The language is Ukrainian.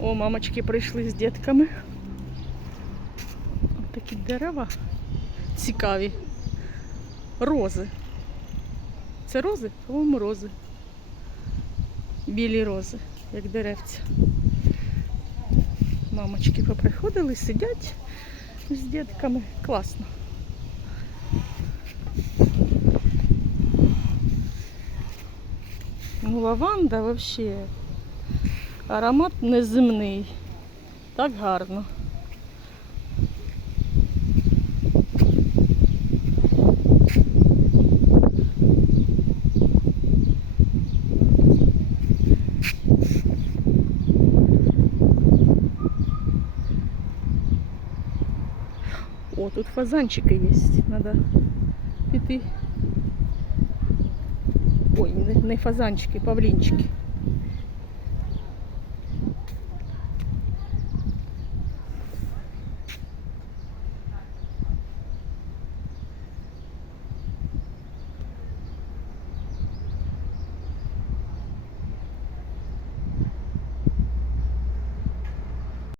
О, мамочки прийшли з дітками. Такі дерева цікаві. Рози. Це рози? По-моєму, рози. Білі рози, як деревця. Мамочки поприходили, сидять з дітками. Класно. Ну, лаванда вообще аромат неземний. Так гарно. О, тут фазанчики есть. Надо піти. Ой, не, фазанчики, павлінчики.